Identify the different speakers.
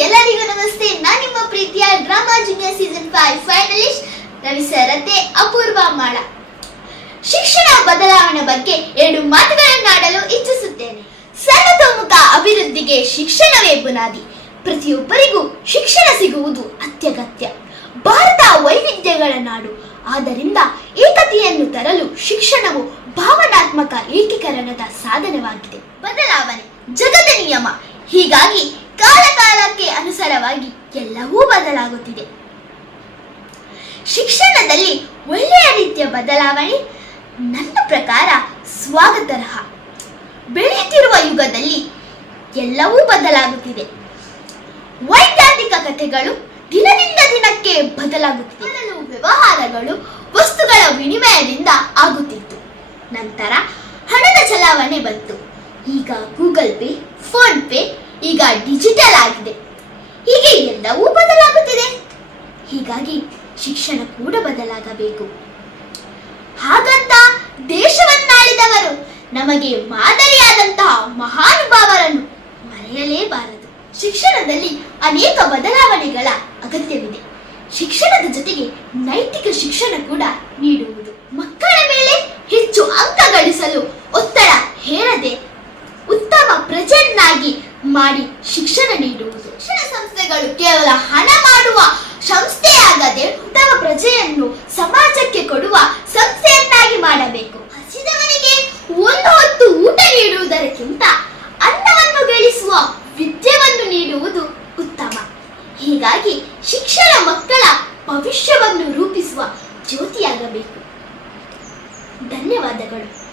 Speaker 1: ಎಲ್ಲರಿಗೂ ನಮಸ್ತೆ. ನಾನು ನಿಮ್ಮ ಪ್ರೀತಿಯ drama junior season five finalist Ravi ಸರತೆ Apoorva ಮಾಳ. ಶಿಕ್ಷಣ ಬದಲಾವಣೆ ಬಗ್ಗೆ ಎರಡು ಮಾತುಗಳನ್ನಾಡಲು ಇಚ್ಛಿಸುತ್ತೇನೆ. ಸರ್ವತೋಮುಖ ಅಭಿವೃದ್ಧಿಗೆ ಶಿಕ್ಷಣವೇ ಬುನಾದಿ. ಪ್ರತಿಯೊಬ್ಬರಿಗೂ ಶಿಕ್ಷಣ ಸಿಗುವುದು ಅತ್ಯಗತ್ಯ. ಭಾರತ ವೈವಿಧ್ಯಗಳ ನಾಡು. ಆದ್ದರಿಂದ ಏಕತೆಯನ್ನು ತರಲು ಶಿಕ್ಷಣವು ಭಾವನಾತ್ಮಕ ಏಕೀಕರಣದ ಸಾಧನವಾಗಿದೆ. ಬದಲಾವಣೆ. ಜಗದ ನಿಯಮ. ಹೀಗಾಗಿ ಕಾಲ ಕಾಲಕ್ಕೆ ಅನುಸಾರವಾಗಿ ಎಲ್ಲವೂ ಬದಲಾಗುತ್ತಿದೆ. ಶಿಕ್ಷಣದಲ್ಲಿ ಒಳ್ಳೆಯ ರೀತಿಯ ಬದಲಾವಣೆ ನನ್ನ ಪ್ರಕಾರ ಸ್ವಾಗತಾರ್ಹ ಬೆಳೆಯುತ್ತಿರುವ ಯುಗದಲ್ಲಿ ಎಲ್ಲವೂ ಬದಲಾಗುತ್ತಿದೆ. ವೈಜ್ಞಾನಿಕ ಕಥೆಗಳು ದಿನದಿಂದ ದಿನಕ್ಕೆ ಬದಲಾಗುತ್ತಿದೆ. ವ್ಯವಹಾರಗಳು ವಸ್ತುಗಳ ವಿನಿಮಯದಿಂದ ಆಗುತ್ತಿತ್ತು. ನಂತರ ಹಣದ ಚಲಾವಣೆ ಬಂತು. ಈಗ ಗೂಗಲ್ ಪೇ, ಫೋನ್ ಪೇ ಈಗ ಡಿಜಿಟಲ್ ಆಗಿದೆ. ಹೀಗೆ ಎಲ್ಲವೂ ಬದಲಾಗುತ್ತಿದೆ. ಹೀಗಾಗಿ ಶಿಕ್ಷಣ ಕೂಡ ಬದಲಾಗಬೇಕು. ಹಾಗಂತ ದೇಶವನ್ನಾಳಿದವರು ನಮಗೆ ಮಾದರಿಯಾದಂತಹ ಮಹಾನುಭಾವರನ್ನು ಮರೆಯಲೇಬಾರದು. ಶಿಕ್ಷಣದಲ್ಲಿ ಅನೇಕ ಬದಲಾವಣೆಗಳ ಅಗತ್ಯವಿದೆ. ಶಿಕ್ಷಣದ ಜೊತೆಗೆ ನೈತಿಕ ಶಿಕ್ಷಣ ಕೂಡ ನೀಡುವುದು ಮಕ್ಕಳ ಮೇಲೆ ಹೆಚ್ಚು ಅಂಕ ಗಳಿಸಲು ಒತ್ತಡ ಹೇರದೆ ಉತ್ತಮ ಪ್ರಜೆಯನ್ನಾಗಿ ಮಾಡಿ ಶಿಕ್ಷಣ ನೀಡುವುದು. ಶಿಕ್ಷಣ ಸಂಸ್ಥೆಗಳು ಕೇವಲ ಹಣ ಮಾಡುವ ಸಂಸ್ಥೆಯಾಗದೆ ಉತ್ತಮ ಪ್ರಜೆಯನ್ನು ಸಮಾಜಕ್ಕೆ ಕೊಡುವ ಸಂಸ್ಥೆಯನ್ನಾಗಿ ಮಾಡಬೇಕು. ಹಸಿದವನಿಗೆ ಒಂದು ಹೊತ್ತು ಊಟ ನೀಡುವುದಕ್ಕಿಂತ ಅನ್ನವನ್ನು ಗಳಿಸುವ ವಿದ್ಯೆವನ್ನು ನೀಡುವುದು ಉತ್ತಮ. ಹೀಗಾಗಿ ಶಿಕ್ಷಣ ಮಕ್ಕಳ ಭವಿಷ್ಯವನ್ನು ರೂಪಿಸುವ ಜ್ಯೋತಿಯಾಗಬೇಕು. ಧನ್ಯವಾದಗಳು.